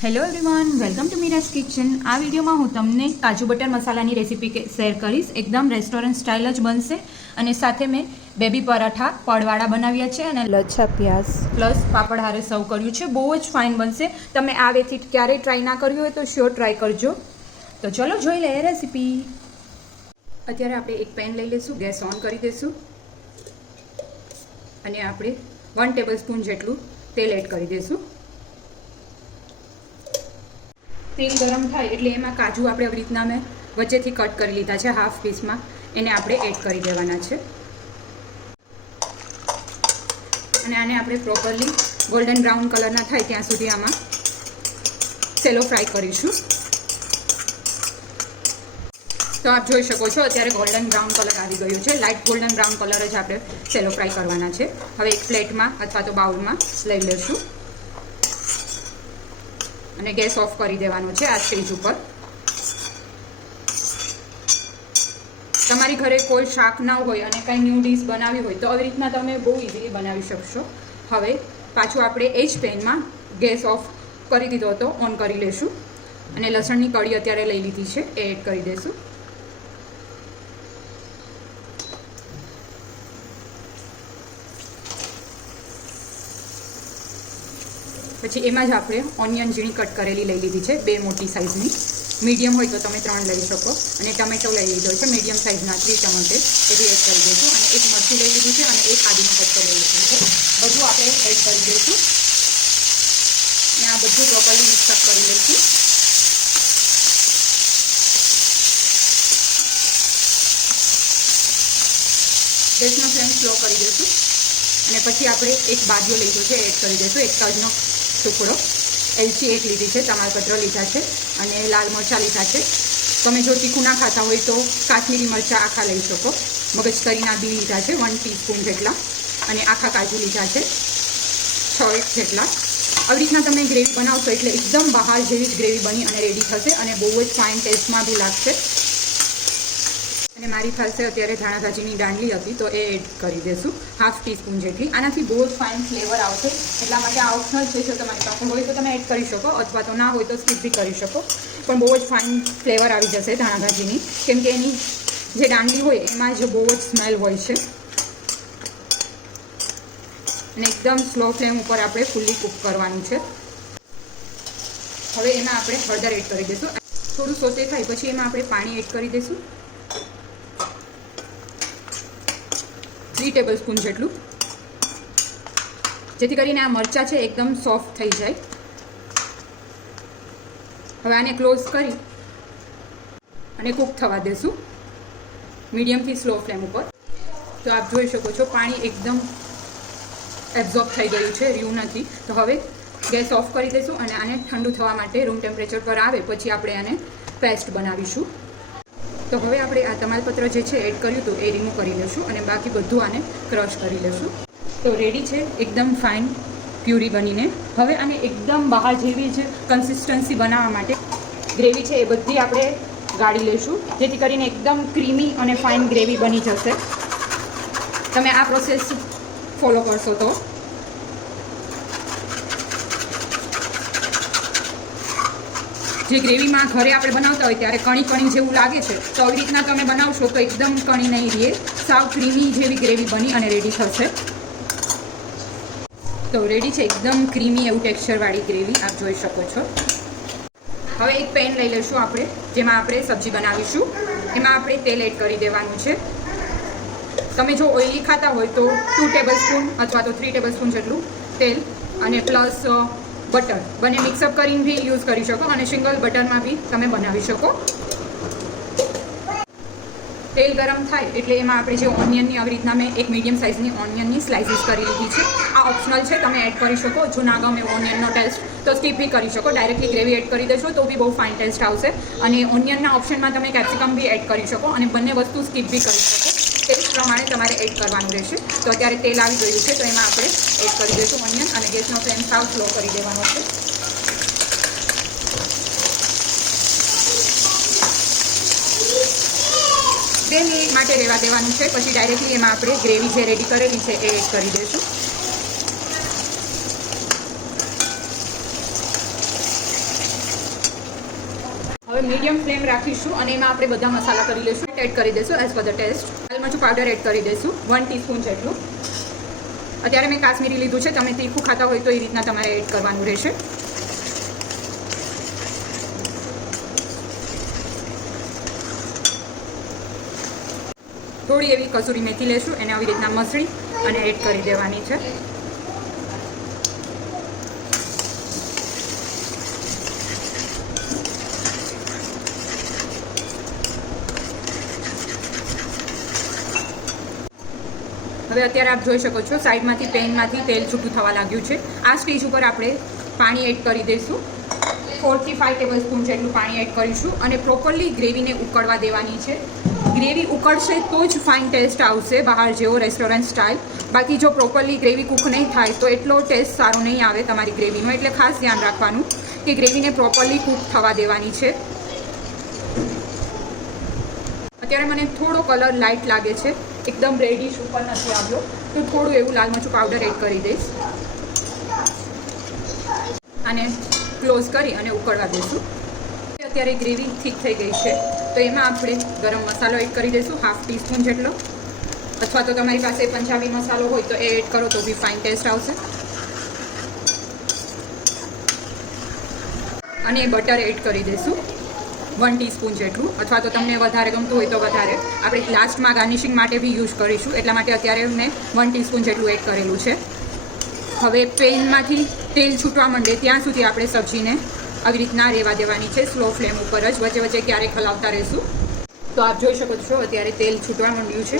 Hello everyone, welcome to Meera's kitchen. આ વિડીયોમાં હું તમને કાજુ બટર મસાલાની રેસીપી શેર કરીશ. એકદમ રેસ્ટોરન્ટ સ્ટાઇલ જ બનશે અને સાથે મેં બેબી પરાઠા પડવાળા બનાવ્યા છે અને લચ્છા પ્યાઝ પ્લસ પાપડ હારે સર્વ કર્યું છે. બહુ જ ફાઇન બનશે. તમે આ વેથી ક્યારેય ટ્રાય ના કર્યું હોય તો શ્યોર ટ્રાય કરજો. તો ચલો જોઈ લઈએ રેસીપી. અત્યારે આપણે એક પેન લઈ લઈશું, ગેસ ઓન કરી દઈશું અને આપણે 1 ટેબલ સ્પૂન જેટલું તેલ એડ કરી દઈશું. તેલ ગરમ થાય એટલે એમાં કાજુ આપણે આવી રીતના મેં વચ્ચેથી કટ કરી લીધા છે હાફ પીસમાં, એને આપણે એડ કરી દેવાના છે અને આને આપણે પ્રોપરલી ગોલ્ડન બ્રાઉન કલરના થાય ત્યાં સુધી આમાં સેલો ફ્રાય કરીશું. તો આપ જોઈ શકો છો અત્યારે ગોલ્ડન બ્રાઉન કલર આવી ગયું છે. લાઇટ ગોલ્ડન બ્રાઉન કલર જ આપણે સેલો ફ્રાય કરવાના છે. હવે એક પ્લેટમાં અથવા તો બાઉલમાં લઈ લઈશું અને ગેસ ઓફ કરી દેવાનો છે આ સ્ટેજ ઉપર. તમારી ઘરે કોઈ શાક ના હોય અને કંઈ ન્યૂ ડીશ બનાવી હોય તો આવી રીતના તમે બહુ ઇઝીલી બનાવી શકશો. હવે પાછું આપણે એ જ પેનમાં ગેસ ઓફ કરી દીધો હતો, ઓન કરી લઈશું અને લસણની કળી અત્યારે લઈ લીધી છે એ એડ કરી દઈશું. પછી એમાં જ આપણે ઓનિયન ઝીણી કટ કરેલી લઈ લીધી છે, 2 મોટી સાઇઝની. મીડિયમ હોય તો તમે 3 લઈ શકો અને ટમેટો લઈ લીધો છે મીડિયમ સાઇઝના 3 ટમેટે, એ બી એડ કરી દઈશું અને એક મરચું લઈ લીધું છે અને એક આદુનો કટકો લઈ લીધું છે. બધું આપણે એડ કરી દઈશું અને આ બધું પ્રોપરલી મિક્સઅપ કરી લઈશું. ગેસનો ફ્લેમ સ્લો કરી દઈશું અને પછી આપણે એક બાજુ લીધો છે એડ કરી દઈશું. એક તજનો ટુકડો, એલચી એક લીધી છે, તમાલપત્ર લીધા છે અને લાલ મરચાં લીધા છે. તમે જો તીખું ના ખાતા હોય તો કાશ્મીરી મરચાં આખા લઈ શકો. મગજતરીના બી લીધા છે 1 ટીસ્પૂન જેટલા અને આખા કાજુ લીધા છે 6 જેટલા. આવી રીતના તમે ગ્રેવી બનાવશો એટલે એકદમ બહાર જેવી જ ગ્રેવી બની અને રેડી થશે અને બહુ જ ફાઇન ટેસ્ટમાં બી લાગશે. અને મારી પાસે અત્યારે ધાણા ભાજીની દાંડલી હતી તો એ એડ કરી દઈશું 1/2 ટીસ્પૂન જેટલી. આનાથી બહુ જ ફાઇન ફ્લેવર આવશે, એટલા માટે આ ઓપ્શનલ છે. જો તમારી પાસે હોય તો તમે એડ કરી શકો અથવા તો ના હોય તો સ્કીપ બી કરી શકો, પણ બહુ જ ફાઇન ફ્લેવર આવી જશે ધાણા ભાજીની, કેમ કે એની જે દાંડલી હોય એમાં જ બહુ જ સ્મેલ હોય છે. અને એકદમ સ્લો ફ્લેમ ઉપર આપણે ફૂલ્લી કૂક કરવાનું છે. હવે એમાં આપણે હળદર એડ કરી દઈશું. થોડું સોતે થાય પછી એમાં આપણે પાણી એડ કરી દઈશું 3 ટેબલ સ્પૂન જેટલું, જેથી કરીને આ મરચાં છે એકદમ સોફ્ટ થઈ જાય. હવે આને ક્લોઝ કરી અને કૂક થવા દેશું મીડિયમથી સ્લો ફ્લેમ ઉપર. તો આપ જોઈ શકો છો પાણી એકદમ એબ્ઝોર્બ થઈ ગયું છે, રહ્યું નથી. તો હવે ગેસ ઓફ કરી દઈશું અને આને ઠંડુ થવા માટે રૂમ ટેમ્પરેચર પર આવે પછી આપણે આને પેસ્ટ બનાવીશું. તો હવે આપણે આ તમાલપત્ર જે છે એડ કર્યું હતું એ રિમૂવ કરી લઈશું અને બાકી બધું આને ક્રશ કરી લઈશું. તો રેડી છે એકદમ ફાઇન પ્યુરી બનીને. હવે આને એકદમ બહાર જેવી જ કન્સિસ્ટન્સી બનાવવા માટે ગ્રેવી છે એ બધી આપણે ગાળી લઈશું, જેથી કરીને એકદમ ક્રીમી અને ફાઇન ગ્રેવી બની જશે. તમે આ પ્રોસેસ ફોલો કરશો તો જે ગ્રેવીમાં ઘરે આપણે બનાવતા હોય ત્યારે કણી કણી જેવું લાગે છે, તો આવી રીતના તમે બનાવશો તો એકદમ કણી નહીં રહે, સાવ ક્રીમી જેવી ગ્રેવી બની અને રેડી થશે. તો રેડી છે એકદમ ક્રીમી એવું ટેક્સચરવાળી ગ્રેવી, આપ જોઈ શકો છો. હવે એક પેન લઈ લઈશું આપણે, જેમાં આપણે સબ્જી બનાવીશું. એમાં આપણે તેલ એડ કરી દેવાનું છે. તમે જો ઓઇલી ખાતા હોય તો 2 ટેબલ સ્પૂન અથવા તો 3 ટેબલ સ્પૂન જેટલું તેલ અને પ્લસ બટર બંને મિક્સઅપ કરીને બી યુઝ કરી શકો અને સિંગલ બટરમાં બી તમે બનાવી શકો. તેલ ગરમ થાય એટલે એમાં આપણે જે ઓનિયનની આવી રીતના મેં એક મીડિયમ સાઇઝની ઓનિયનની સ્લાઇસીસ કરી લીધી છે. આ ઓપ્શનલ છે, તમે એડ કરી શકો. જો ના ગમે ઓનિયનનો ટેસ્ટ તો સ્કીપ બી કરી શકો. ડાયરેક્ટલી ગ્રેવી એડ કરી દેશો તો બી બહુ ફાઇન ટેસ્ટ આવશે. અને ઓનિયનના ઓપ્શનમાં તમે કેપ્સિકમ બી એડ કરી શકો અને બંને વસ્તુ સ્કીપ બી કરી શકો. ટેસ્ટ પ્રમાણે તમારે એડ કરવાનું રહેશે. તો અત્યારે તેલ આવી ગયું છે તો એમાં આપણે એડ કરી દઈશું ઓનિયન અને ગેસનો ફ્લેમ સાવ સ્લો કરી દેવાનો છે. બે મિનિટ માટે રહેવા દેવાનું છે. પછી ડાયરેક્ટલી એમાં આપણે ગ્રેવી જે રેડી કરેલી છે એ એડ કરી દઈશું. હવે મીડિયમ ફ્લેમ રાખીશું અને એમાં આપણે બધા મસાલા કરી લઈશું. એડ કરી દઈશું એઝ પર ધ ટેસ્ટ. લાલ મરચું પાવડર એડ કરી દઈશું 1 ટીસ્પૂન જેટલું. અત્યારે મેં કાશ્મીરી લીધું છે, તમે તીખું ખાતા હોય તો એ રીતના તમારે એડ કરવાનું રહેશે. થોડી એવી કસૂરી મેથી લેશું, એને આવી રીતના મસળી અને એડ કરી દેવાની છે. હવે અત્યારે આપ જોઈ શકો છો સાઈડમાંથી પેનમાંથી તેલ છૂટું થવા લાગ્યું છે. આ સ્ટેજ ઉપર આપણે પાણી એડ કરી દઈશું. 4 થી 5 ટેબલસ્પૂન જેટલું પાણી એડ કરીશું અને પ્રોપરલી ગ્રેવીને ઉકળવા દેવાની છે. ગ્રેવી ઉકળશે તો જ ફાઇન ટેસ્ટ આવશે બહાર જેવો રેસ્ટોરન્ટ સ્ટાઇલ. બાકી જો પ્રોપરલી ગ્રેવી કૂક નહીં થાય તો એટલો ટેસ્ટ સારો નહીં આવે તમારી ગ્રેવીનો. એટલે ખાસ ધ્યાન રાખવાનું કે ગ્રેવીને પ્રોપરલી કૂક થવા દેવાની છે. અત્યારે મને થોડો કલર લાઇટ લાગે છે, એકદમ રેડિશ ઉપર નથી આવ્યો, તો થોડું એવું લાલ મરચું પાવડર એડ કરી દઈશ. આને ક્લોઝ કરી અને ઉકળવા દઈશું. અત્યારે ગ્રેવી થીક થઈ ગઈ છે, તો એમાં આપણે ગરમ મસાલો એડ કરી દઈશું 1/2 ટીસ્પૂન જેટલો. અથવા તો તમારી પાસે પંજાબી મસાલો હોય તો એ એડ કરો તો બી ફાઇન ટેસ્ટ આવશે. અને બટર એડ કરી દઈશું 1 ટીસ્પૂન જેટલું, અથવા તો તમને વધારે ગમતું હોય તો વધારે. આપણે લાસ્ટમાં ગાર્નિશિંગ માટે બી યુઝ કરીશું, એટલા માટે અત્યારે મેં 1 ટીસ્પૂન જેટલું એડ કરેલું છે. હવે પેનમાંથી તેલ છૂટવા માંડે ત્યાં સુધી આપણે સબ્જીને આવી રીતના રહેવા દેવાની છે, સ્લો ફ્લેમ ઉપર જ. વચ્ચે વચ્ચે ક્યારેક હલાવતા રહીશું. તો આપ જોઈ શકો છો અત્યારે તેલ છૂટવા માંડ્યું છે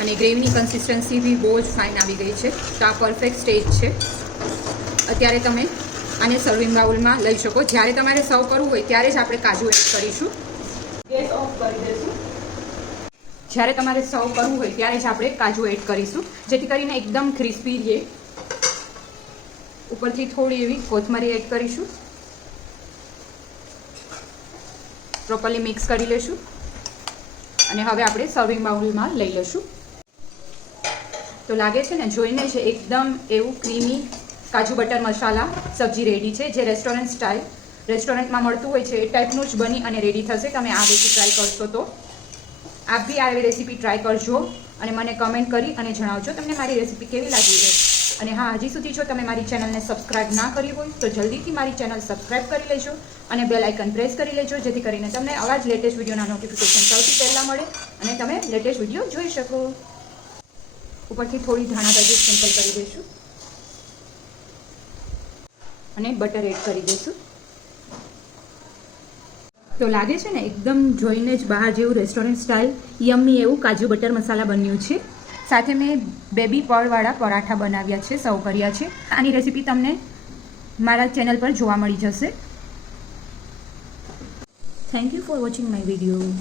અને ગ્રેવીની કન્સિસ્ટન્સી બી બહુ જ ફાઇન આવી ગઈ છે. તો આ પરફેક્ટ સ્ટેજ છે. અત્યારે તમે આને સર્વિંગ બાઉલમાં લઈ શકો. જ્યારે તમારે સર્વ કરવું હોય ત્યારે જ આપણે કાજુ એડ કરીશું. ગેસ ઓફ કરી દઈશું. જ્યારે તમારે સર્વ કરવું હોય ત્યારે જ આપણે કાજુ એડ કરીશું, જેથી કરીને એકદમ ક્રિસ્પી રહે. ઉપરથી થોડી એવી કોથમરી એડ કરીશું. પ્રોપરલી મિક્સ કરી લઈશું અને હવે આપણે સર્વિંગ બાઉલમાં લઈ લઈશું. તો લાગે છે ને જોઈને જ એકદમ એવું ક્રીમી કાજુ બટર મસાલા સબ્જી રેડી છે. જે રેસ્ટોરન્ટ સ્ટાઇલ રેસ્ટોરન્ટમાં મળતું હોય છે એ ટાઈપનું જ બની અને રેડી થશે. તમે આ રેસીપી ટ્રાય કરશો તો આપ બી આ રેસીપી ટ્રાય કરજો અને મને કમેન્ટ કરી અને જણાવજો તમને મારી રેસીપી કેવી લાગી છે. અને હા, હજી સુધી જો તમે મારી ચેનલને સબસ્ક્રાઇબ ના કરી હોય તો જલ્દીથી મારી ચેનલ સબસ્ક્રાઇબ કરી લેજો અને બેલ આઇકન પ્રેસ કરી લેજો, જેથી કરીને તમને આવા જ લેટેસ્ટ વિડીયોના નોટિફિકેશન સૌથી પહેલાં મળે અને તમે લેટેસ્ટ વિડીયો જોઈ શકો. ઉપરથી થોડી ધાણા ભાજી સિમ્પલ કરી દઈશું અને બટર એડ કરી દઈશું. તો લાગે છે ને એકદમ જોઈને જ બહાર જેવું રેસ્ટોરન્ટ સ્ટાઇલ યમ્મી એવું કાજુ બટર મસાલા બન્યું છે. સાથે મેં બેબી પળવાળા પરાઠા બનાવ્યા છે, સર્વ કર્યા છે. આની રેસીપી તમને મારા ચેનલ પર જોવા મળી જશે. Thank you for watching my video.